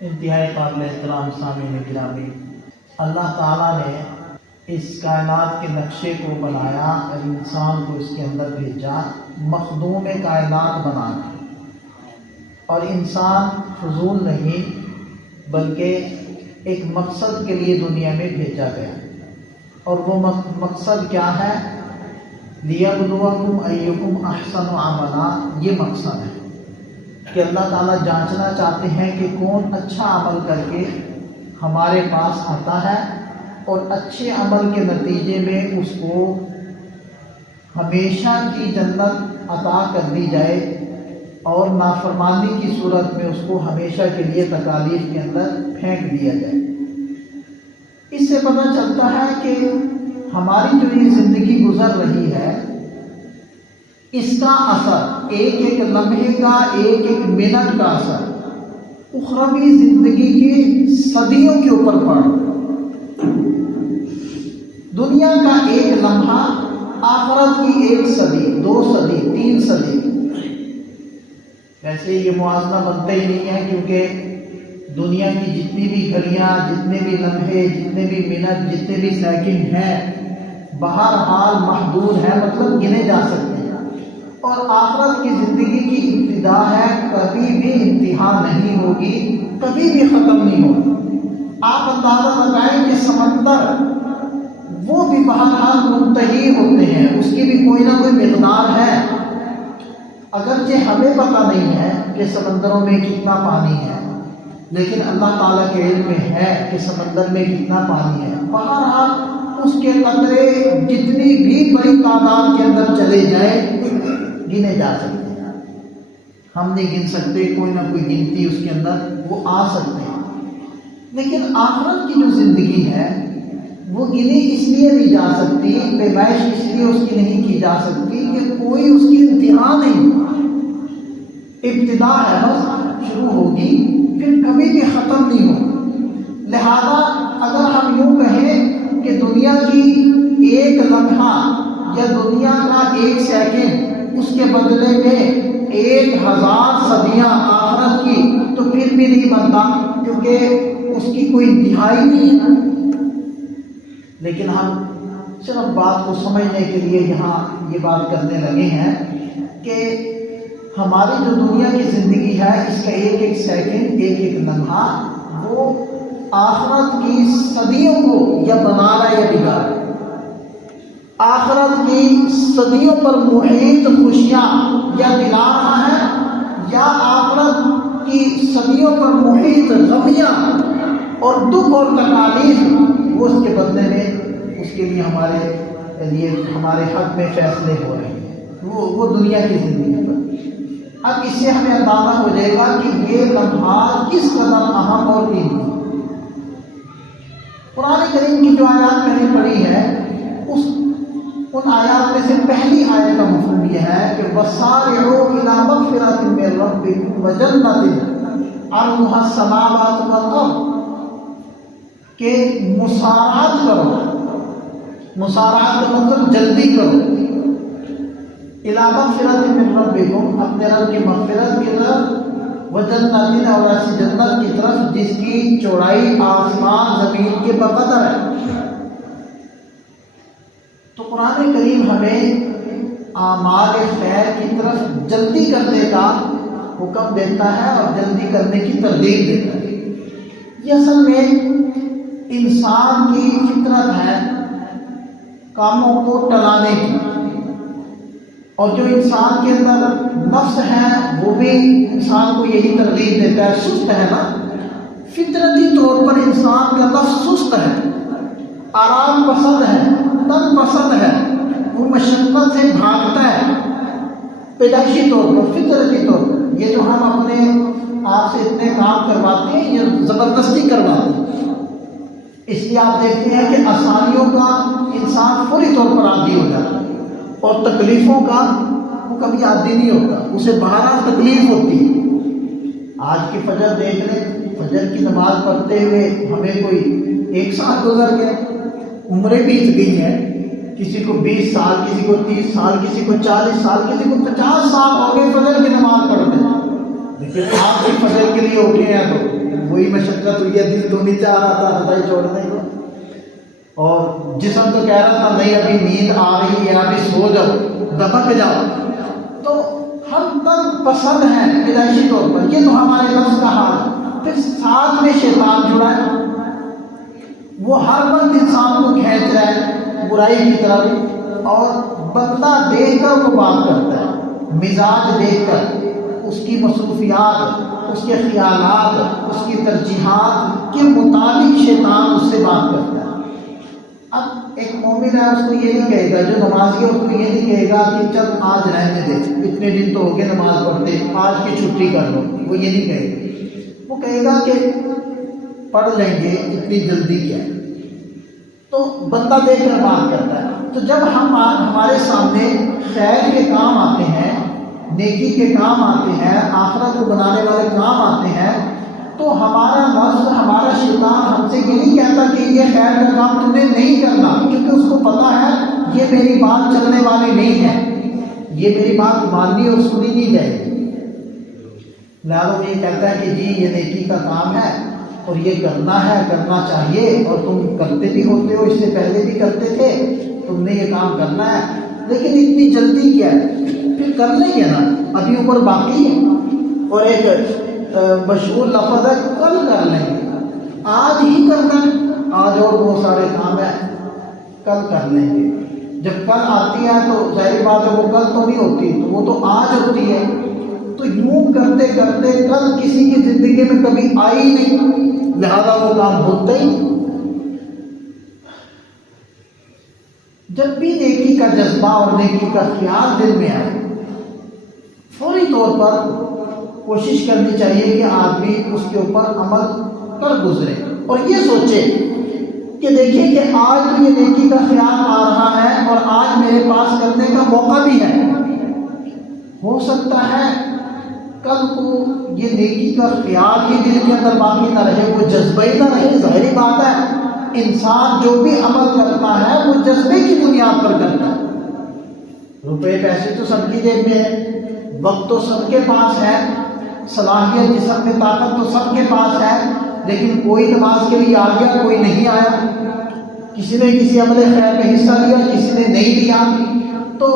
انتہائی قابل احترام سامعین گرامی، اللہ تعالیٰ نے اس کائنات کے نقشے کو بنایا اور انسان کو اس کے اندر بھیجا، مخدوم کائنات بنا کے، اور انسان فضول نہیں بلکہ ایک مقصد کے لیے دنیا میں بھیجا گیا، اور وہ مقصد کیا ہے؟ لِيَبْلُوَكُمْ أَيُّكُمْ أَحْسَنُ عَمَلًا۔ یہ مقصد ہے کہ اللہ تعالیٰ جانچنا چاہتے ہیں کہ کون اچھا عمل کر کے ہمارے پاس آتا ہے، اور اچھے عمل کے نتیجے میں اس کو ہمیشہ کی جنت عطا کر دی جائے، اور نافرمانی کی صورت میں اس کو ہمیشہ کے لیے تکالیف کے اندر پھینک دیا جائے۔ اس سے پتہ چلتا ہے کہ ہماری جو یہ زندگی گزر رہی ہے، اس کا اثر، ایک ایک لمحے کا، ایک ایک منٹ کا اثر اخروی زندگی کی صدیوں کے اوپر پڑ رہا ہے۔ دنیا کا ایک لمحہ آخرت کی 1 صدی، 2 صدی، 3 صدی۔ ویسے یہ موازنہ بنتا ہی نہیں ہے، کیونکہ دنیا کی جتنی بھی گھڑیاں، جتنے بھی لمحے، جتنے بھی منٹ، جتنے بھی سیکنڈ ہیں، بہرحال محدود ہے، مطلب گنے جا سکتے ہیں، اور آخرت کی زندگی کی ابتدا ہے، کبھی بھی انتہا نہیں ہوگی، کبھی بھی ختم نہیں ہوگی۔ آپ اندازہ لگائیں کہ سمندر وہ بھی بہرحال منتہی ہوتے ہیں، اس کی بھی کوئی نہ کوئی مقدار ہے، اگرچہ ہمیں پتہ نہیں ہے کہ سمندروں میں کتنا پانی ہے، لیکن اللہ تعالیٰ کے علم میں ہے کہ سمندر میں کتنا پانی ہے۔ بہرحال اس کے قطرے جتنی بھی بڑی تعداد کے اندر چلے جائیں، گنے جا سکتے ہیں، ہم نہیں گن سکتے، کوئی نہ کوئی گنتی اس کے اندر وہ آ سکتے ہیں۔ لیکن آخرت کی جو زندگی ہے وہ گنی اس لیے نہیں جا سکتی، پیمائش اس لیے اس کی نہیں کی جا سکتی کہ کوئی اس کی انتہا نہیں، ابتدا ہے، بس شروع ہوگی پھر کبھی بھی ختم نہیں ہوگی۔ لہذا اگر ہم یوں کہیں کہ دنیا کی ایک لمحہ یا دنیا کا 1 سیکنڈ، اس کے بدلے میں 1000 صدیاں آخرت کی، تو پھر بھی نہیں بنتا، کیونکہ اس کی کوئی انتہائی نہیں ہے۔ لیکن ہم صرف بات کو سمجھنے کے لیے یہاں یہ بات کرنے لگے ہیں کہ ہماری جو دنیا کی زندگی ہے، اس کا ایک ایک سیکنڈ، ایک ایک لمحہ، وہ آخرت کی صدیوں کو یا بنا رہا ہے یا بگاڑ رہا ہے۔ آخرت کی صدیوں پر محیط خوشیاں یا دلا رہا ہے، یا آخرت کی صدیوں پر محیط غمیاں اور دکھ اور تکالیف، وہ اس کے بدلے میں اس کے لیے ہمارے حق میں فیصلے ہو رہے ہیں، وہ دنیا کی زندگی پر۔ اب اس سے ہمیں اندازہ ہو جائے گا کہ یہ لمحات کس قدر اہم اور قیمتی۔ قرآن کریم کی جو آیات میں نے پڑھی ہے، ان آیات میں سے پہلی آیت کا مفہوم یہ ہے کہ وَسَارِعُوا إِلَىٰ مَغْفِرَةٍ مِّن رَّبِّكُمْ وَجَنَّةٍ عَرْضُهَا السَّمَاوَاتُ وَالْأَرْضُ، کہ مسارعت کرو، مسارعت کا مطلب جلدی کرو، إِلَىٰ مَغْفِرَةٍ مِّن رَّبِّكُمْ، اپنے رب کی مغفرت کی طرف، وَجَنَّةٍ، اور ایسی جنت کی طرف جس کی چوڑائی آسمان زمین کے بقدر ہے۔ تو قرآن کریم ہمیں اعمال خیر کی طرف جلدی کرنے کا حکم دیتا ہے اور جلدی کرنے کی ترغیب دیتا ہے۔ یہ اصل میں انسان کی فطرت ہے کاموں کو ٹلانے کی، اور جو انسان کے اندر نفس ہے وہ بھی انسان کو یہی ترغیب دیتا ہے۔ سست ہے نا، فطرتی طور پر انسان کا نفس سست ہے، آرام پسند ہے، تن پسند ہے، وہ مشقت سے بھاگتا ہے، پیدائشی طور پر، فطرتی طور پر۔ یہ جو ہم اپنے آپ سے اتنے کام کرواتے ہیں، یہ زبردستی کرواتے ہیں، اس لیے آپ دیکھتے ہیں کہ آسانیوں کا انسان فوری طور پر عادی ہو جاتا ہے، اور تکلیفوں کا وہ کبھی عادی نہیں ہوتا، اسے بہرحال تکلیف ہوتی ہے۔ آج کی فجر دیکھ لیں، فجر کی نماز پڑھتے ہوئے ہمیں کوئی 1 سال گزر گئے، عمریں بیت گئی ہیں، کسی کو 20 سال، کسی کو 30 سال، کسی کو 40 سال، کسی کو 50 سال ہو گئے فجر کی نماز پڑھتے ہیں، لیکن آپ کی فجر کے لیے اٹھے ہیں تو وہی کا تو یہ دل تو نہیں چاہ رہا تھا رضائی چھوڑنے کو، اور جسم تو کہہ رہا تھا نہیں ابھی نیند آ رہی ہے ابھی سو جاؤ دبک جاؤ. تو ہم تب پسند ہیں پیدائشی طور پر، یہ تو ہمارے نفس کا حال ہے. پھر ساتھ میں شیطان جڑا ہے، وہ ہر وقت انسان کو کھینچ رہا ہے برائی کی طرف، اور بندہ دیکھ کر وہ بات کرتا ہے، مزاج دیکھ کر اس کی مصروفیات، اس کے خیالات، اس کی ترجیحات کے مطابق شیطان اس سے بات کرتا ہے. اب ایک مومن ہے اس کو یہ نہیں کہے گا، جو نمازی ہے اس کو یہ نہیں کہے گا کہ چل آج رہنے دے، اتنے دن تو ہو گئے نماز پڑھتے، آج کی چھٹی کر لو، وہ یہ نہیں کہے گا. وہ کہے گا کہ پڑھ لیں گے، اتنی جلدی کیا ہے. تو بندہ دیکھ کر بات کرتا ہے. تو جب ہمارے سامنے خیر کے کام آتے ہیں، نیکی کے کام آتے ہیں، آخرت کو بنانے والے کام آتے ہیں، تو ہمارا نفس، ہمارا شیطان ہم سے یہ نہیں کہتا کہ یہ خیر کا کام تم نے نہیں کرنا، کیونکہ اس کو پتا ہے یہ میری بات چلنے والی نہیں ہے، یہ میری بات ماننی اور سنی نہیں جائے گی. لہٰذا وہ یہ کہتا ہے کہ جی یہ نیکی کا کام ہے اور یہ کرنا ہے، کرنا چاہیے، اور تم کرتے بھی ہوتے ہو، اس سے پہلے بھی کرتے تھے، تم نے یہ کام کرنا ہے، لیکن اتنی جلدی کیا ہے، پھر کر لیں گے نا، ابھی عمر باقی ہے. اور ایک مشہور لفظ ہے کل کر لیں گے، آج ہی کرنا ہے، آج اور بہت سارے کام ہیں، کل کر لیں گے. جب کل آتی ہے تو ظاہر بات ہے وہ کل تو نہیں ہوتی، تو وہ تو آج ہوتی ہے. تو یوں کرتے کرتے کل کسی کی زندگی میں کبھی آئی نہیں، لہذا وہ کام ہوتا ہی. جب بھی نیکی کا جذبہ اور نیکی کا خیال دل میں آئے، فوری طور پر کوشش کرنی چاہیے کہ آدمی اس کے اوپر عمل کر گزرے، اور یہ سوچے کہ دیکھیں کہ آج یہ نیکی کا خیال آ رہا ہے اور آج میرے پاس کرنے کا موقع بھی ہے. ہو سکتا ہے کل کو یہ نیکی کا خیال ہی دل کے اندر باقی نہ رہے، وہ جذبہ ہی نہ رہے. ظاہری بات ہے انسان جو بھی عمل کرتا ہے وہ جذبے کی بنیاد پر کرتا ہے. روپے پیسے تو سب کی جیب میں ہے، وقت تو سب کے پاس ہے، صلاحیت جسم میں طاقت تو سب کے پاس ہے، لیکن کوئی نماز کے لیے آ گیا، کوئی نہیں آیا، کسی نے کسی عمل خیر میں حصہ لیا، کسی نے نہیں لیا. تو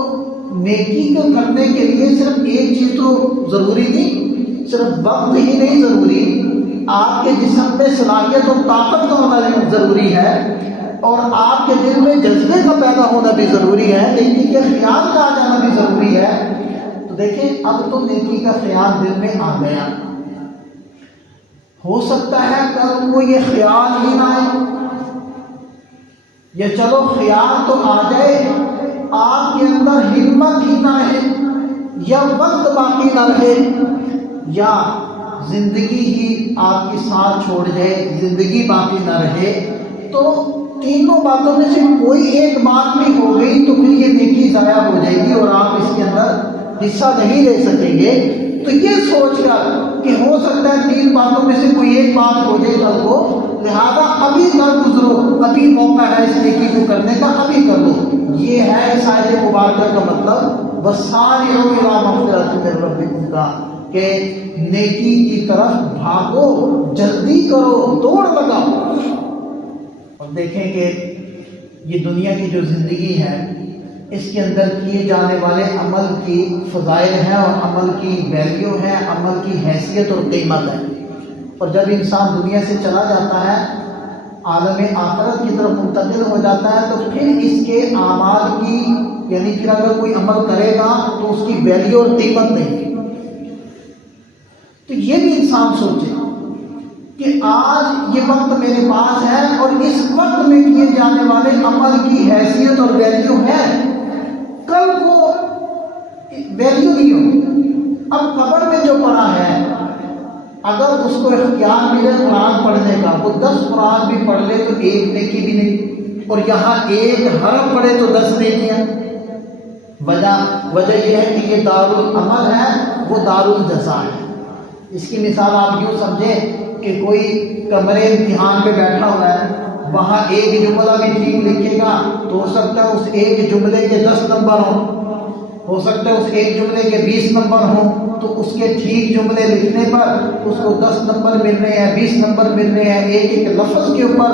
نیکی کو کرنے کے لیے صرف ایک چیز تو ضروری نہیں، صرف وقت ہی نہیں ضروری، آپ کے جسم میں صلاحیت اور طاقت کا ہونا ضروری ہے، اور آپ کے دل میں جذبے کا پیدا ہونا بھی ضروری ہے، نیکی کے خیال کا آ جانا بھی ضروری ہے. تو دیکھیں اب تو نیکی کا خیال دل میں آ گیا، ہو سکتا ہے کل کو یہ خیال ہی نہ آئے، یا چلو خیال تو آ جائے، آپ کے اندر ہمت ہی نہ رہے، یا وقت باقی نہ رہے، یا زندگی ہی آپ کی ساتھ چھوڑ جائے، زندگی باقی نہ رہے. تو تینوں باتوں میں سے کوئی ایک بات بھی ہو گئی تو پھر یہ نیکی ضائع ہو جائے گی اور آپ اس کے اندر حصہ نہیں لے سکیں گے. تو یہ سوچ کر کہ ہو سکتا ہے تین باتوں میں سے کوئی ایک بات ہو جائے کل کو، لہذا ابھی نہ گزرو، ابھی موقع ہے اس نیکی کو کرنے کا، ابھی کر لو. یہ ہے اس آیت مبارکہ کا مطلب، وَسَارِعُوا إِلَىٰ مَغْفِرَةٍ مِّن رَّبِّكُمْ کا، کہ نیکی کی طرف بھاگو، جلدی کرو، دوڑ لگاؤ. اور دیکھیں کہ یہ دنیا کی جو زندگی ہے اس کے اندر کیے جانے والے عمل کی فضائل ہیں، اور عمل کی ویلیو ہے، عمل کی حیثیت اور قیمت ہے. اور جب انسان دنیا سے چلا جاتا ہے، عالم آخرت کی طرف منتقل ہو جاتا ہے، تو پھر اس کے اعمال کی، یعنی پھر اگر کوئی عمل کرے گا تو اس کی ویلیو اور قیمت نہیں. تو یہ بھی انسان سوچے کہ آج یہ وقت میرے پاس ہے اور اس وقت میں کیے جانے والے عمل کی حیثیت اور ویلیو ہے، کل کو ویلیو نہیں ہوگی. اب قبر میں جو پڑا ہے، اگر اس کو اختیار ملے قرآن پڑھنے کا، وہ 10 قرآن بھی پڑھ لے تو ایک نیکی بھی نہیں، اور یہاں ایک حرف پڑھے تو 10 نیکیاں. وجہ یہ ہے کہ یہ دار العمل ہے، وہ دار الجزا ہے. اس کی مثال آپ یوں سمجھیں کہ کوئی کمرے امتحان پہ بیٹھا ہوا ہے، وہاں ایک جملہ بھی ٹھیک لکھے گا تو ہو سکتا ہے اس ایک جملے کے 10 نمبر ہوں، ہو سکتا ہے اس ایک جملے کے 20 نمبر ہوں، تو اس کے ٹھیک جملے لکھنے پر اس کو 10 نمبر مل رہے ہیں، 20 نمبر مل رہے ہیں، ایک ایک لفظ کے اوپر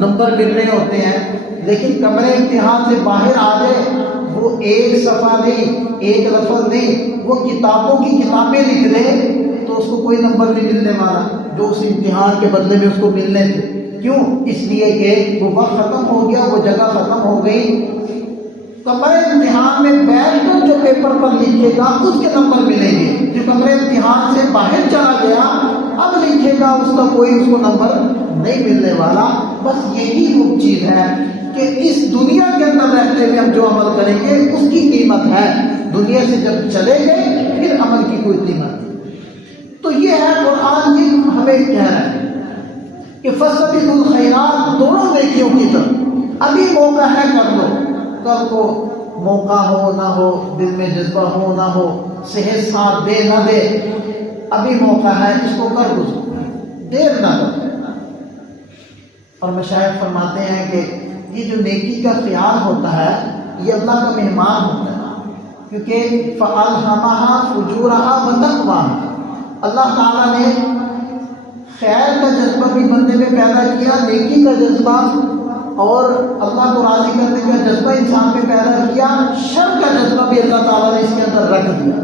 نمبر مل رہے ہوتے ہیں۔ لیکن کمرے امتحان سے باہر آ جائے، وہ ایک صفحہ نہیں، ایک لفظ نہیں، وہ کتابوں کی کتابیں لکھ دے تو اس کو کوئی نمبر نہیں ملنے والا جو اس امتحان کے بدلے میں اس کو ملنے تھے۔ کیوں؟ اس لیے کہ وہ وقت ختم ہو گیا، وہ جگہ ختم ہو گئی۔ کمرے امتحان میں بیٹھ کر جو پیپر پر لکھے گا اس کے نمبر ملیں گے، جو کمرے امتحان سے باہر چلا گیا اب لکھے گا اس کا کوئی اس کو نمبر نہیں ملنے والا۔ بس یہی وہ چیز ہے کہ اس دنیا کے اندر رہتے ہوئے ہم جو عمل کریں گے اس کی قیمت ہے، دنیا سے جب چلے گئے پھر عمل کی کوئی قیمت نہیں۔ تو یہ ہے قرآن یہ ہمیں کہہ رہا ہے کہ فَسَبِقُوا الْخَيْرَاتِ، دوڑو نیکیوں کی طرف، ابھی موقع ہے کر لو۔ کل کو موقع ہو نہ ہو، دل میں جذبہ ہو نہ ہو، صحت ساتھ دے نہ دے، ابھی موقع ہے، اس کو کر گزرو، دیر نہ کرو۔ اور مشائخ فرماتے ہیں کہ یہ جو نیکی کا خیال ہوتا ہے یہ اللہ کا مہمان ہوتا ہے، کیونکہ فَأَلْهَمَهَا فُجُورَهَا وَتَقْوَاهَا، اللہ تعالیٰ نے خیر کا جذبہ بھی بندے میں پیدا کیا، نیکی کا جذبہ اور اللہ کو راضی کرنے کا جذبہ انسان میں پیدا کیا، شر کا جذبہ بھی اللہ تعالیٰ نے اس کے اندر رکھ دیا۔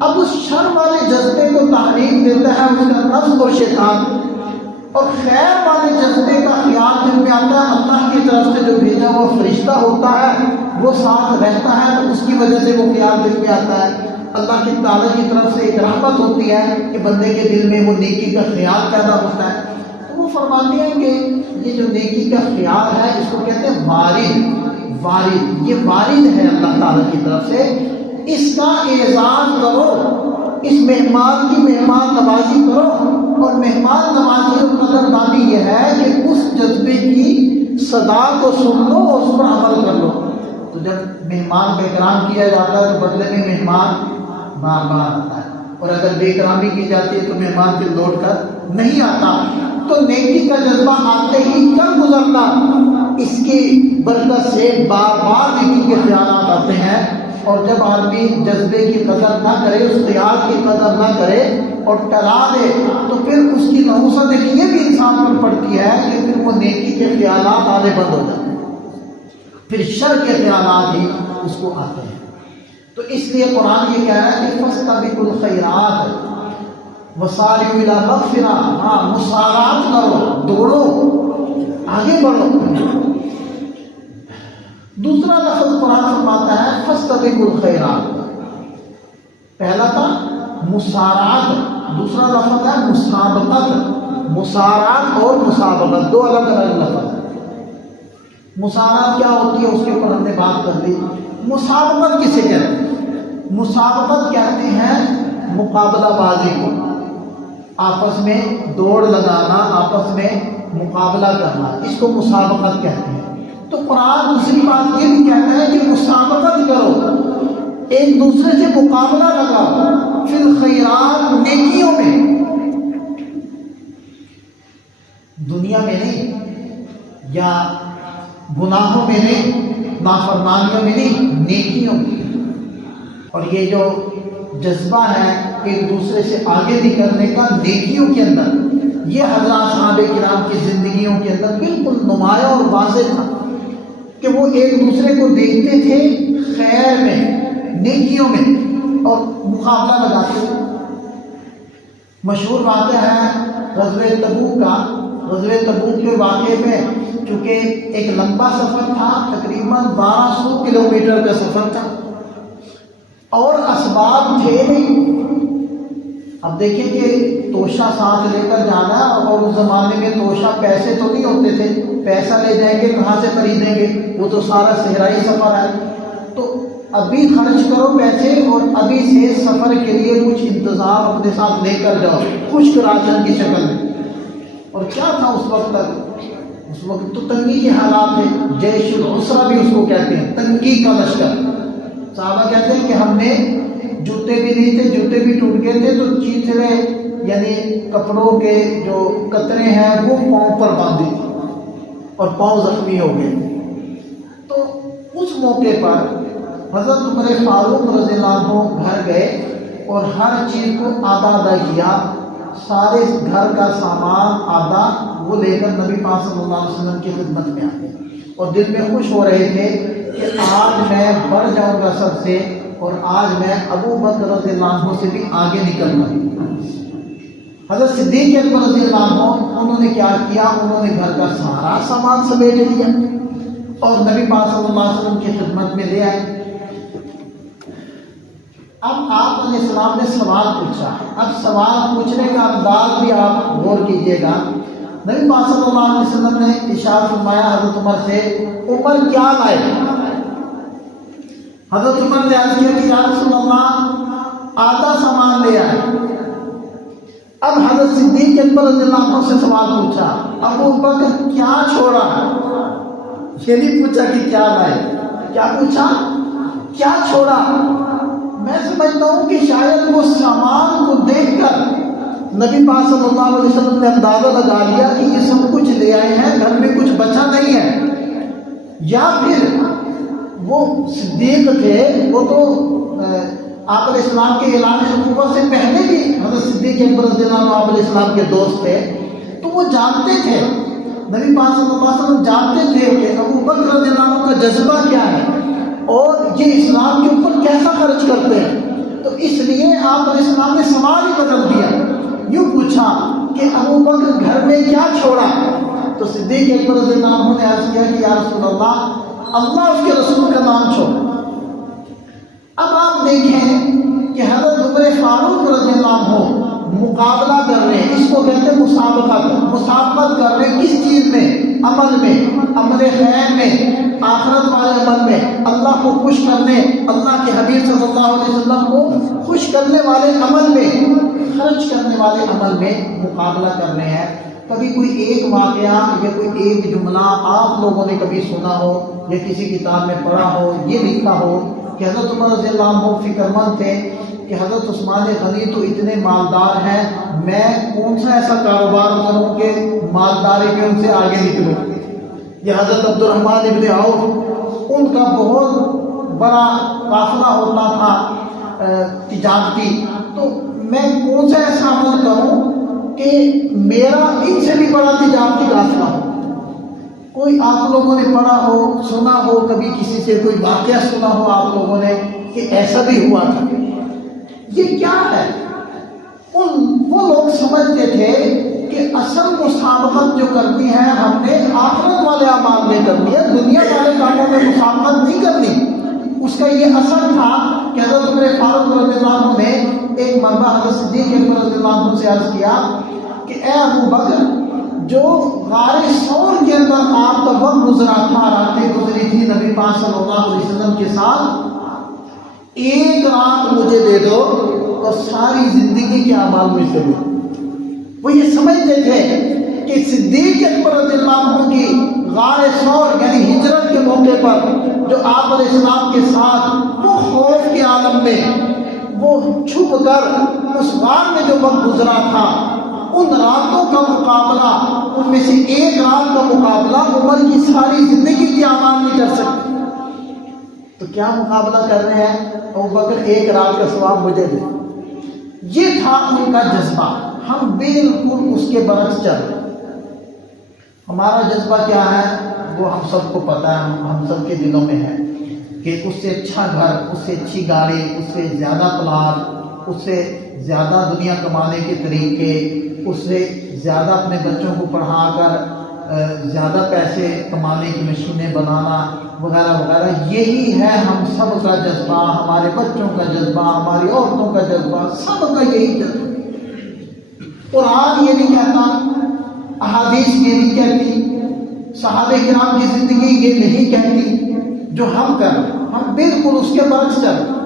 اب اس شر والے جذبے کو تعلیم دیتا ہے اس کا نفس اور شیطان، اور خیر والے جذبے کا خیال دل میں آتا ہے، اللہ کی طرف سے جو بھیجا ہوا فرشتہ ہوتا ہے وہ ساتھ رہتا ہے تو اس کی وجہ سے وہ خیال دل میں آتا ہے۔ اللہ کی تعالیٰ کی طرف سے ایک رحمت ہوتی ہے کہ بندے کے دل میں وہ نیکی کا خیال پیدا ہوتا ہے۔ تو وہ فرماتے ہیں کہ یہ جو نیکی کا خیال ہے اس کو کہتے ہیں وارد، یہ وارد ہے اللہ تعالیٰ کی طرف سے، اس کا اعزاز کرو، اس مہمان کی مہمان نوازی کرو، اور مہمان نوازی اور قدردانی یہ ہے کہ اس جذبے کی صدا کو سن لو اور اس پر عمل کر لو۔ تو جب مہمان کا اکرام کیا جاتا ہے تو بدلے میں مہمان بار بار آتا ہے، اور اگر بے اکرامی کی جاتی ہے تو مہمان پھر لوٹ کر نہیں آتا۔ تو نیکی کا جذبہ آتے ہی کر گزرنا، اس کی برکت سے بار بار نیکی کے خیالات آتے ہیں۔ اور جب آدمی جذبے کی قدر نہ کرے، اس خیال کی قدر نہ کرے اور ٹلا دے تو پھر اس کی نحوست یہ بھی انسان پر پڑتی ہے کہ پھر وہ نیکی کے خیالات آنے بند ہو جاتے ہیں، پھر شر کے خیالات ہی اس کو آتے ہیں۔ تو اس لیے قرآن یہ کہہ رہا ہے کہ فَاسْتَبِقُوا الْخَيْرَاتِ وَسَارِعُوا إِلَىٰ مَغْفِرَةٍ، مسارعت کرو، دوڑو، آگے بڑھو۔ دوسرا لفظ قرآن فرماتا ہے فَاسْتَبِقُوا الْخَيْرَاتِ، پہلا تھا مسارعت، دوسرا لفظ ہے مسابقت۔ مسارعت اور مسابقت دو الگ الگ لفظ ہیں۔ مسارعت کیا ہوتی ہے اس کے اوپر ہم نے بات کر لی۔ مسابقت کسے کہتے ہیں؟ مسابقت کہتے ہیں مقابلہ بازی کو، آپس میں دوڑ لگانا، آپس میں مقابلہ کرنا، اس کو مسابقت کہتے ہیں۔ تو قرآن دوسری بات یہ بھی کہتا ہے کہ مسابقت کرو، ایک دوسرے سے مقابلہ لگاؤ، فی الخیرات، نیکیوں میں، دنیا میں نہیں، یا گناہوں میں نہیں، نافرمانیوں میں نہیں، نیکیوں میں۔ اور یہ جو جذبہ ہے ایک دوسرے سے آگے نکلنے کا نیکیوں کے اندر، یہ حضرات صحابہ کرام کی زندگیوں کے اندر بالکل نمایاں اور واضح تھا کہ وہ ایک دوسرے کو دیکھتے تھے خیر میں، نیکیوں میں، اور مقابلہ لگاتے تھے۔ مشہور واقعہ ہے غزوہ تبوک کا۔ غزوہ تبوک کے واقعے میں چونکہ ایک لمبا سفر تھا، تقریباً 1200 کلومیٹر کا سفر تھا، اور اسباب تھے نہیں۔ اب دیکھیں کہ توشہ ساتھ لے کر جانا، اور اس زمانے میں توشہ پیسے تو نہیں ہوتے تھے، پیسہ لے جائیں گے کہاں سے خریدیں گے، وہ تو سارا صحرائی سفر ہے۔ تو ابھی خرچ کرو پیسے اور ابھی سے سفر کے لیے کچھ انتظام اپنے ساتھ لے کر جاؤ، خشک راشن کی شکل میں۔ اور کیا تھا اس وقت تک؟ اس وقت تو تنگی کے حالات تھے، جیش العسرہ بھی اس کو کہتے ہیں، تنگی کا لشکر۔ صحابہ کہتے ہیں کہ ہم نے جوتے بھی نہیں تھے، جوتے بھی ٹوٹ گئے تھے، تو چیتھڑے یعنی کپڑوں کے جو قطرے ہیں وہ پاؤں پر باندھی اور پاؤں زخمی ہو گئے۔ تو اس موقع پر حضرت عمر فاروق رضی اللہ عنہ گھر گئے اور ہر چیز کو آدھا آدھا کیا، سارے گھر کا سامان آدھا وہ لے کر نبی پاک صلی اللہ علیہ وسلم کی خدمت میں آ گئے اور دل میں خوش ہو رہے تھے کہ آج میں بڑھ جاؤں گا سب سے، اور آج میں ابو بکر رضی اللہ عنہ سے بھی آگے نکل گا۔ حضرت صدیق اکبر رضی اللہ عنہ انہوں نے کیا کیا، انہوں نے گھر کا سارا سامان سمیٹ لیا اور نبی پاک صلی اللہ علیہ وسلم کی خدمت میں لے آئے۔ اب آپ علیہ السلام نے سوال پوچھا، اب سوال پوچھنے کا انداز بھی آپ غور کیجئے گا۔ نبی پاک صلی اللہ علیہ وسلم نے ارشاد فرمایا حضرت عمر سے، عمر کیا لائے؟ حضرت عمر نے عرض کیا کہ یا رسول اللہ آدھا سامان لے آئے۔ اب حضرت صدیق اکبر رضی اللہ عنہ سے سوال پوچھا، ابو بکر کیا چھوڑا؟ یہ نہیں پوچھا کہ کیا لائے، کیا پوچھا؟ کیا چھوڑا؟ میں سمجھتا ہوں کہ شاید وہ سامان کو دیکھ کر نبی پاک صلی اللہ علیہ وسلم نے اندازہ لگا لیا کہ یہ سب کچھ لے آئے ہیں، گھر میں کچھ بچا نہیں ہے، یا پھر وہ صدیق تھے، وہ تو آپ علیہ السلام کے اعلان نبوت سے پہلے بھی حضرت صدیق اکبر رضی اللہ عنہ آپ علیہ السلام کے دوست تھے، تو وہ جانتے تھے، نبی پاک صلی اللہ علیہ وسلم جانتے تھے کہ ابو بکر رضی اللہ عنہ کا جذبہ کیا ہے اور یہ اسلام کے اوپر کیسا خرچ کرتے ہیں، تو اس لیے آپ علیہ السلام نے سوال ہی بدل دیا، یوں پوچھا کہ ابو بکر گھر میں کیا چھوڑا؟ تو صدیق اکبر رضی اللہ عنہ نے عرض کیا کہ یا رسول اللہ اللہ اس کے رسول کا نام چھوڑ۔ اب آپ دیکھیں کہ حضرت عمر فاروق رضی اللہ عنہ مقابلہ کر رہے ہیں، اس کو کہتے ہیں مسابقت کر رہے ہیں، کس چیز میں؟ عمل میں، عمل خیر میں، آخرت والے عمل میں، اللہ کو خوش کرنے، اللہ کے حبیب صلی اللہ علیہ وسلم کو خوش کرنے والے عمل میں، خرچ کرنے والے عمل میں مقابلہ کر رہے ہیں۔ کبھی کوئی ایک واقعہ یا کوئی ایک جملہ آپ لوگوں نے کبھی سنا ہو یا کسی کتاب میں پڑھا ہو، یہ لکھا ہو کہ حضرت عمر رضی اللہ عنہ فکر مند تھے کہ حضرت عثمان غنی تو اتنے مالدار ہیں، میں کون سا ایسا کاروبار کروں کہ مالداری میں ان سے آگے نکلوں، یا حضرت عبد الرحمن ابن عوف ان کا بہت بڑا قافلہ ہوتا تھا تجارتی، تو میں کون سا ایسا عمل کروں کہ میرا ان سے بھی بڑا تجارتی قافلہ ہو۔ کوئی آپ لوگوں نے پڑھا ہو، سنا ہو، کبھی کسی سے کوئی واقعہ سنا ہو آپ لوگوں نے کہ ایسا بھی ہوا تھا؟ یہ کیا ہے؟ وہ لوگ سمجھتے تھے کہ اصل مسابقت جو کرنی ہے ہم نے آخرت والے اعمال میں کرنی ہے، دنیا والے کاموں میں مسابقت نہیں کرنی۔ اس کا یہ اثر تھا کہ حضرت عمر فاروق رضی اللہ عنہ نے ایک مرتبہ حضرت صدیق اکبر رضی اللہ عنہ سے عرض کیا کہ اے ابو بکر، جو غار ثور کے اندر آپ کا وقت گزرا تھا، راتیں گزری تھی نبی پاک صلی اللہ علیہ وسلم کے ساتھ، ایک رات مجھے دے دو اور ساری زندگی کے اعمال میں سے دو۔ وہ یہ سمجھتے تھے کہ صدیق اکبر رضی اللہ عنہ کی غار ثور یعنی ہجرت کے موقع پر جو آپ علیہ السلام کے ساتھ وہ خوف کے عالم میں وہ چھپ کر اس غار میں جو وقت گزرا تھا، ان راتوں کا مقابلہ، ان میں سے ایک رات کا مقابلہ عمر کی ساری زندگی کے اعمال نہیں کر سکتے۔ تو کیا مقابلہ کر رہے ہیں؟ ابو بکر ایک رات کا ثواب مجھے دے۔ یہ تھا ان کا جذبہ۔ ہم بالکل اس کے برعکس چل رہے ہیں۔ ہمارا جذبہ کیا ہے وہ ہم سب کو پتہ ہے، ہم سب کے دلوں میں ہے کہ اس سے اچھا گھر، اس سے اچھی گاڑی، اس سے زیادہ پلاٹ، اس سے زیادہ دنیا کمانے کے طریقے، اس سے زیادہ اپنے بچوں کو پڑھا کر زیادہ پیسے کمانے کی مشینیں بنانا وغیرہ وغیرہ، یہی ہے ہم سب کا جذبہ، ہمارے بچوں کا جذبہ، ہماری عورتوں کا جذبہ، سب کا یہی جذبہ۔ قرآن یہ نہیں کہتا، احادیث یہ نہیں کہتی، صحابہ کرام کی زندگی یہ نہیں کہتی جو ہم کر رہے ہیں، ہم بالکل اس کے برعکس چل رہے ہیں۔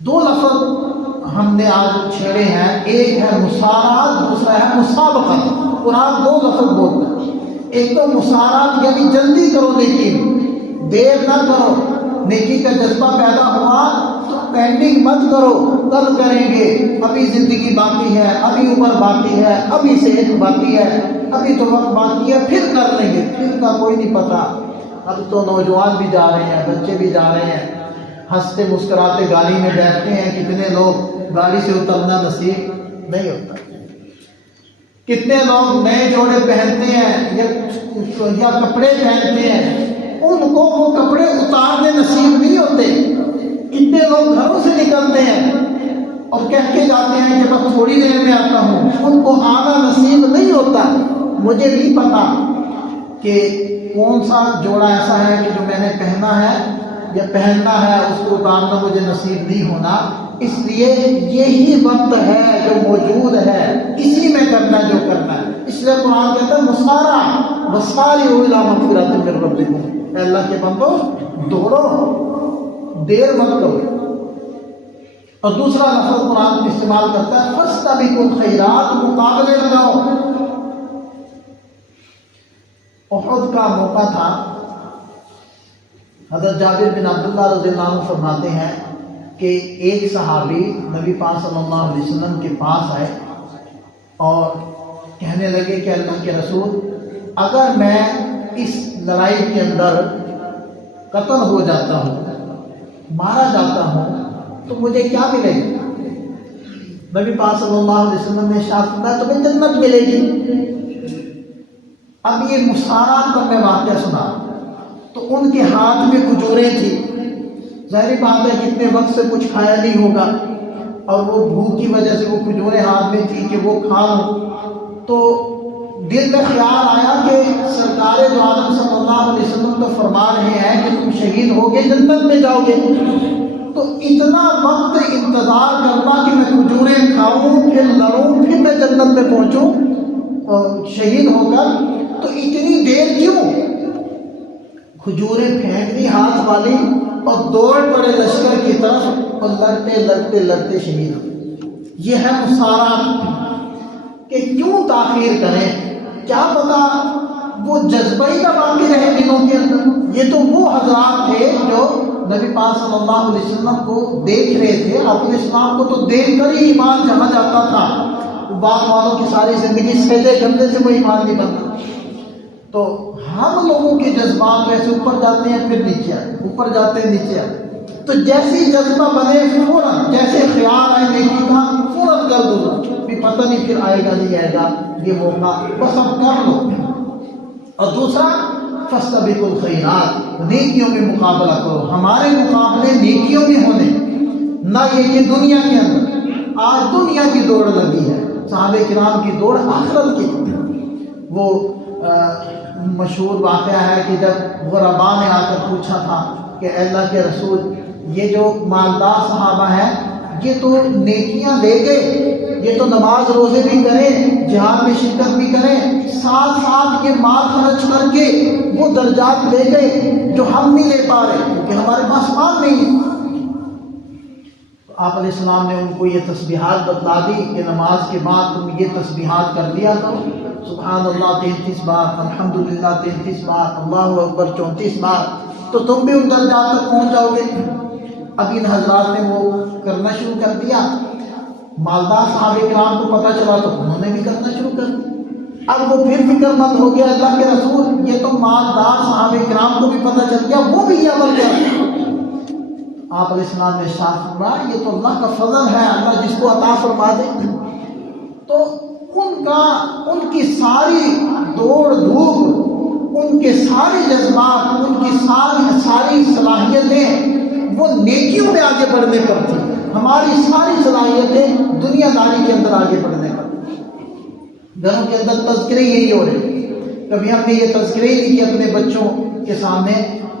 دو لفظ ہم نے آج چھیڑے ہیں، ایک ہے مسارات، دوسرا ہے مسابقت۔ قرآن دو لفظ بولتا ہے، ایک تو مسارات یعنی جلدی کرو نیکی میں، دیر نہ کرو، نیکی کا جذبہ پیدا ہوا تو پینڈنگ مت کرو، کل کریں گے، ابھی زندگی باقی ہے، ابھی عمر باقی ہے، ابھی صحت باقی ہے، ابھی تو وقت باقی ہے، پھر کر لیں گے، پھر کا کوئی نہیں پتہ۔ اب تو نوجوان بھی جا رہے ہیں، بچے بھی جا رہے ہیں، ہنستے مسکراتے گاڑی میں بیٹھتے ہیں، کتنے لوگ گاڑی سے اترنا نصیب نہیں ہوتا، کتنے لوگ نئے جوڑے پہنتے ہیں یا کپڑے پہنتے ہیں، ان کو وہ کپڑے اتارنے نصیب نہیں ہوتے، کتنے لوگ گھروں سے نکلتے ہیں اور کہہ کے جاتے ہیں کہ بس تھوڑی دیر میں آتا ہوں، ان کو آنا نصیب نہیں ہوتا۔ مجھے نہیں پتا کہ کون سا جوڑا ایسا ہے کہ جو میں نے پہنا ہے یا پہننا ہے اس کو اتارنا مجھے نصیب نہیں ہونا، اس لیے یہی وقت ہے جو موجود ہے، اسی میں کرنا جو کرنا ہے۔ اس لیے قرآن کہتا ہے مسارع وسارعوا الی مغفرۃ من ربکم، اے اللہ کے بندو دوڑو، دیر مت کرو۔ اور دوسرا لفظ قرآن استعمال کرتا ہے فاستبقوا الخیرات، مقابلے لگاؤ۔ احد کا موقع تھا، حضرت جابر بن عبداللہ رضی اللہ عنہ فرماتے ہیں کہ ایک صحابی نبی پاک صلی اللہ علیہ وسلم کے پاس آئے اور کہنے لگے کہ اللہ کے رسول، اگر میں اس لڑائی کے اندر قتل ہو جاتا ہوں، مارا جاتا ہوں، تو مجھے کیا ملے گا؟ نبی پاک صلی اللہ علیہ وسلم نے ارشاد فرمایا تمہیں جنت ملے گی۔ اب یہ مسارعت کا میں واقعہ سنا تو ان کے ہاتھ میں کھجوریں تھیں، ظاہری بات ہے کتنے وقت سے کچھ کھایا نہیں ہوگا اور وہ بھوک کی وجہ سے وہ کھجوریں ہاتھ میں تھی کہ وہ کھا لوں، تو دل میں خیال آیا کہ سرکار دو عالم صلی اللہ علیہ وسلم تو فرما رہے ہیں کہ تم شہید ہوگے جنت میں جاؤ گے، تو اتنا وقت انتظار کرنا کہ میں کھجوریں کھاؤں پھر لڑوں پھر میں جنت میں پہنچوں اور شہید ہو کر، تو اتنی دیر کیوں؟ کھجوریں پھینک دی ہاتھ والی اور دوڑ پڑے لشکر کی طرف اور لڑتے لڑتے لڑتے شہید ہو۔ یہ ہے مسارعت کہ کیوں تاخیر کریں، کیا پتا وہ جذبہ ہی نہ باقی رہے دلوں کے اندر۔ یہ تو وہ حضرات تھے جو نبی پاک صلی اللہ علیہ وسلم کو دیکھ رہے تھے، اپنے اسلام کو تو دیکھ کر ہی ایمان جمع جاتا تھا، بعض والوں کی ساری زندگی سجدے کرنے سے وہ ایمان نہیں بنتا۔ تو ہم لوگوں کے جذبات ویسے اوپر جاتے ہیں پھر نیچے آتے، اوپر جاتے ہیں نیچے آتے، تو جیسی جذبہ بنے فوراً، جیسے خیال آئے نیکی کا فوراً کر دو، بھی پتہ نہیں پھر آئے گا نہیں آئے گا یہ موقع، بس اب کر لو۔ اور دوسرا فاستبقوا الخیرات، نیکیوں میں مقابلہ کرو، ہمارے مقابلے نیکیوں میں ہونے، نہ یہ کہ دنیا کے اندر۔ آج دنیا کی دوڑ لگی ہے، صحابہ کرام کی دوڑ آخرت کی۔ وہ مشہور واقعہ ہے کہ جب غرباء نے آ کر پوچھا تھا کہ اے اللہ کے رسول، یہ جو مالدار صحابہ ہیں یہ تو نیکیاں لے گئے، یہ تو نماز روزے بھی کریں، جہاد میں شرکت بھی کریں، ساتھ ساتھ یہ مال خرچ کر کے وہ درجات لے گئے جو ہم نہیں لے پا رہے کیونکہ ہمارے پاس مال نہیں۔ آپ علیہ السلام نے ان کو یہ تسبیحات بتلا دی کہ نماز کے بعد تم یہ تسبیحات کر لیا کرو، سبحان اللہ 33 بار، الحمدللہ 33 بار، اللہ اکبر 34 بار، تو تم بھی ان درجات تک پہنچ جاؤ گے۔ اب ان حضرات نے وہ کرنا شروع کر دیا، مالدار صحابہ کرام کو پتہ چلا تو انہوں نے بھی کرنا شروع کر دیا۔ اب وہ پھر فکر مند ہو گیا اللہ کے رسول، یہ تو مالدار صحابہ کرام کو بھی پتہ چل گیا، وہ بھی یہ عمل کرتے۔ آپ علیہ السلام نے ارشاد فرمایا یہ تو اللہ کا فضل ہے، اللہ جس کو عطا فرما دے۔ تو ان کی ساری دوڑ دھوپ، ان کے سارے جذبات، ان کی ساری صلاحیتیں وہ نیکیوں میں آگے بڑھنے پر تھی، ہماری ساری صلاحیتیں دنیا داری کے اندر آگے بڑھنے پر تھی۔ گھروں کے اندر تذکرے یہی ہو رہے، کبھی ہم نے یہ تذکرے ہی نہیں کیے اپنے بچوں کے سامنے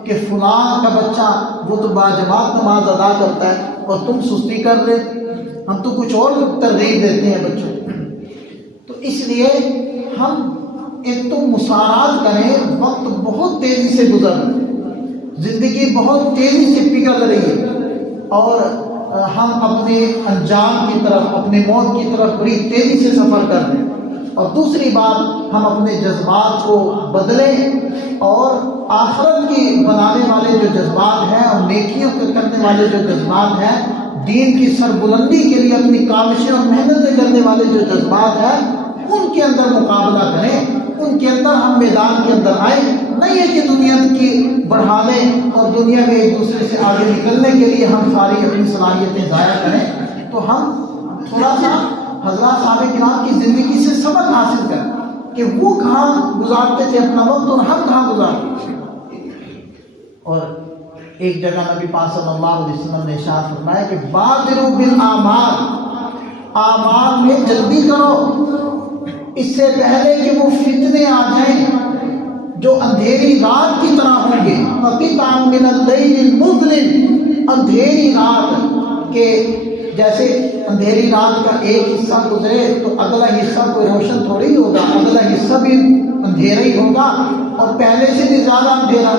کہ فلاں کا بچہ وہ تو باجماعت نماز ادا کرتا ہے اور تم سستی کر رہے، ہم تو کچھ اور ترغیب دیتے ہیں بچوں کو۔ تو اس لیے ہم ایک تو مسارعات کریں، وقت بہت تیزی سے گزر رہا ہے، زندگی بہت تیزی سے پگھل رہی ہے اور ہم اپنے انجام کی طرف، اپنے موت کی طرف بڑی تیزی سے سفر کر رہے ہیں۔ اور دوسری بات، ہم اپنے جذبات کو بدلیں اور آخرت کی بنانے والے جو جذبات ہیں اور نیکیوں کے کرنے والے جو جذبات ہیں، دین کی سربلندی کے لیے اپنی کاوشیں اور محنتیں کرنے والے جو جذبات ہیں ان کے اندر مقابلہ کریں، ان کے اندر ہم میدان کے اندر آئیں، نہیں ہے کہ دنیا کی بڑھانے اور دنیا میں ایک دوسرے سے آگے نکلنے کے لیے ہم ساری اپنی صلاحیتیں ضائع کریں، تو ہم تھوڑا سا حضرات صحابہ کرام کی زندگی سے سبق حاصل کریں کہ وہ کہاں گزارتے تھے اپنا وقت اور ہم کہاں گزارتے تھے۔ اور ایک جگہ نبی پاک صلی اللہ علیہ وسلم نے ارشاد فرمایا کہ بادروا بالاعمال، اعمال میں جلدی کرو اس سے پہلے کہ وہ فتنے آ جائیں جو اندھیری رات کی طرح ہوں گے۔ قطعا من اللیل المظلم، اندھیری رات کے جیسے اندھیری رات کا ایک حصہ گزرے تو اگلا حصہ کوئی روشن تھوڑی ہوگا، اگلا حصہ بھی اندھیرا ہی ہوگا اور پہلے سے بھی زیادہ اندھیرا۔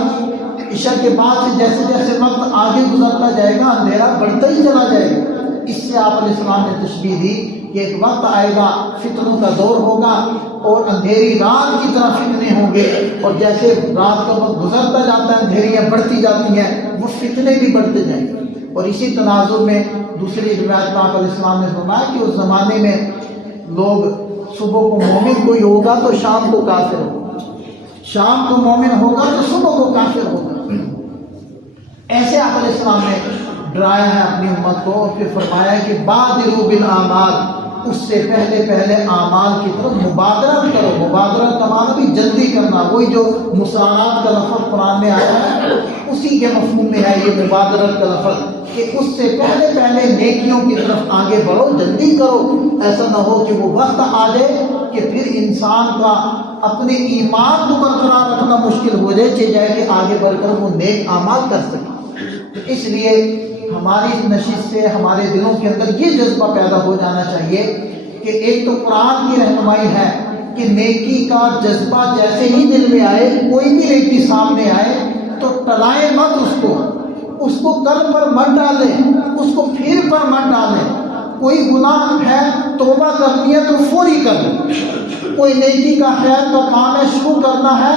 عشاء کے بعد سے جیسے جیسے وقت آگے گزرتا جائے گا اندھیرا بڑھتا ہی چلا جائے گا۔ اس سے آپ علیہ السلام نے تشبیہ دی کہ ایک وقت آئے گا فتنوں کا دور ہوگا اور اندھیری رات کی طرح فتنے ہوں گے، اور جیسے رات کا وقت گزرتا جاتا ہے اندھیریاں بڑھتی جاتی ہیں، وہ فتنے بھی بڑھتے جائیں گے۔ اور اسی تناظر میں دوسری روایت میں آپ علیہ السلام نے فرمایا کہ اس زمانے میں لوگ صبح کو مومن کوئی ہوگا تو شام کو کافر ہوگا، شام کو مومن ہوگا تو صبح کو کافر ہوگا۔ ایسے آپ علیہ السلام نے ڈرایا ہے اپنی امت کو، اور پھر فرمایا کہ بادروا بالاعمال، اس سے پہلے پہلے اعمال کی طرف مبادرت کرو۔ مبادرت کا معنی بھی جلدی کرنا، وہی جو مسارعات کا لفظ قرآن میں آیا ہے اسی کے مفہوم میں ہے یہ مبادرت کا لفظ، کہ اس سے پہلے پہلے نیکیوں کی طرف آگے بڑھو، جلدی کرو۔ ایسا نہ ہو کہ وہ وقت آ جائے کہ پھر انسان کا اپنے ایمان کو برقرار رکھنا مشکل ہو جائے کہ آگے بڑھ کر وہ نیک اعمال کر سکے۔ اس لیے ہماری نشست سے ہمارے دلوں کے اندر یہ جذبہ پیدا ہو جانا چاہیے کہ ایک تو قرآن کی رہنمائی ہے کہ نیکی کا جذبہ جیسے ہی دل میں آئے، کوئی بھی نیکی سامنے آئے تو ٹلائیں مت اس کو کل پر مت ڈالیں، اس کو پھر پر مت ڈالیں۔ کوئی گناہ ہے توبہ کرنی ہے تو فوری کر لیں، کوئی نیکی کا خیر کا کام ہے شروع کرنا ہے،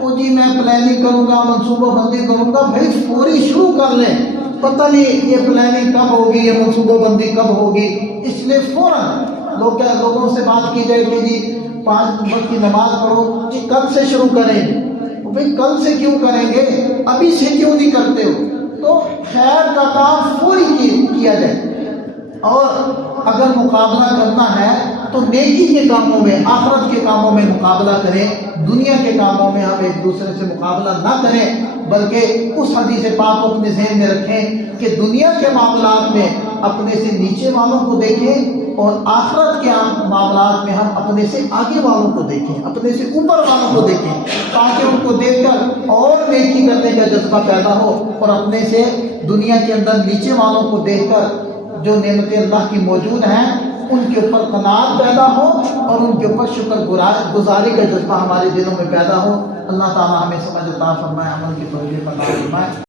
وہ جی میں پلاننگ کروں گا منصوبہ بندی کروں گا، بھائی فوری شروع کر لیں، پتہ نہیں یہ پلاننگ کب ہوگی، یہ منصوبہ بندی کب ہوگی، اس لیے فوراً لوگوں سے بات کی جائے کہ جی 5 وقت کی نماز پڑھو، جی کل سے شروع کریں گے، بھائی کل سے کیوں کریں گے، ابھی سے کیوں نہیں کرتے ہو؟ تو خیر کا کام فوری کیا جائے، اور اگر مقابلہ کرنا ہے تو نیکی کے کاموں میں، آخرت کے کاموں میں مقابلہ کریں، دنیا کے کاموں میں ہم ایک دوسرے سے مقابلہ نہ کریں، بلکہ اس حدیث پاک کو اپنے ذہن میں رکھیں کہ دنیا کے معاملات میں اپنے سے نیچے والوں کو دیکھیں اور آخرت کے معاملات میں ہم اپنے سے آگے والوں کو دیکھیں، اپنے سے اوپر والوں کو دیکھیں، تاکہ ان کو دیکھ کر اور نیکی کرنے کا جذبہ پیدا ہو، اور اپنے سے دنیا کے اندر نیچے والوں کو دیکھ کر جو نعمتیں اللہ کی موجود ہیں ان کے اوپر قناعت پیدا ہو اور ان کے اوپر شکر گزاری کا جذبہ ہمارے دلوں میں پیدا ہو۔ اللہ تعالیٰ ہمیں سمجھ عطا فرمائے، عمل کی توفیق عطا فرمائے۔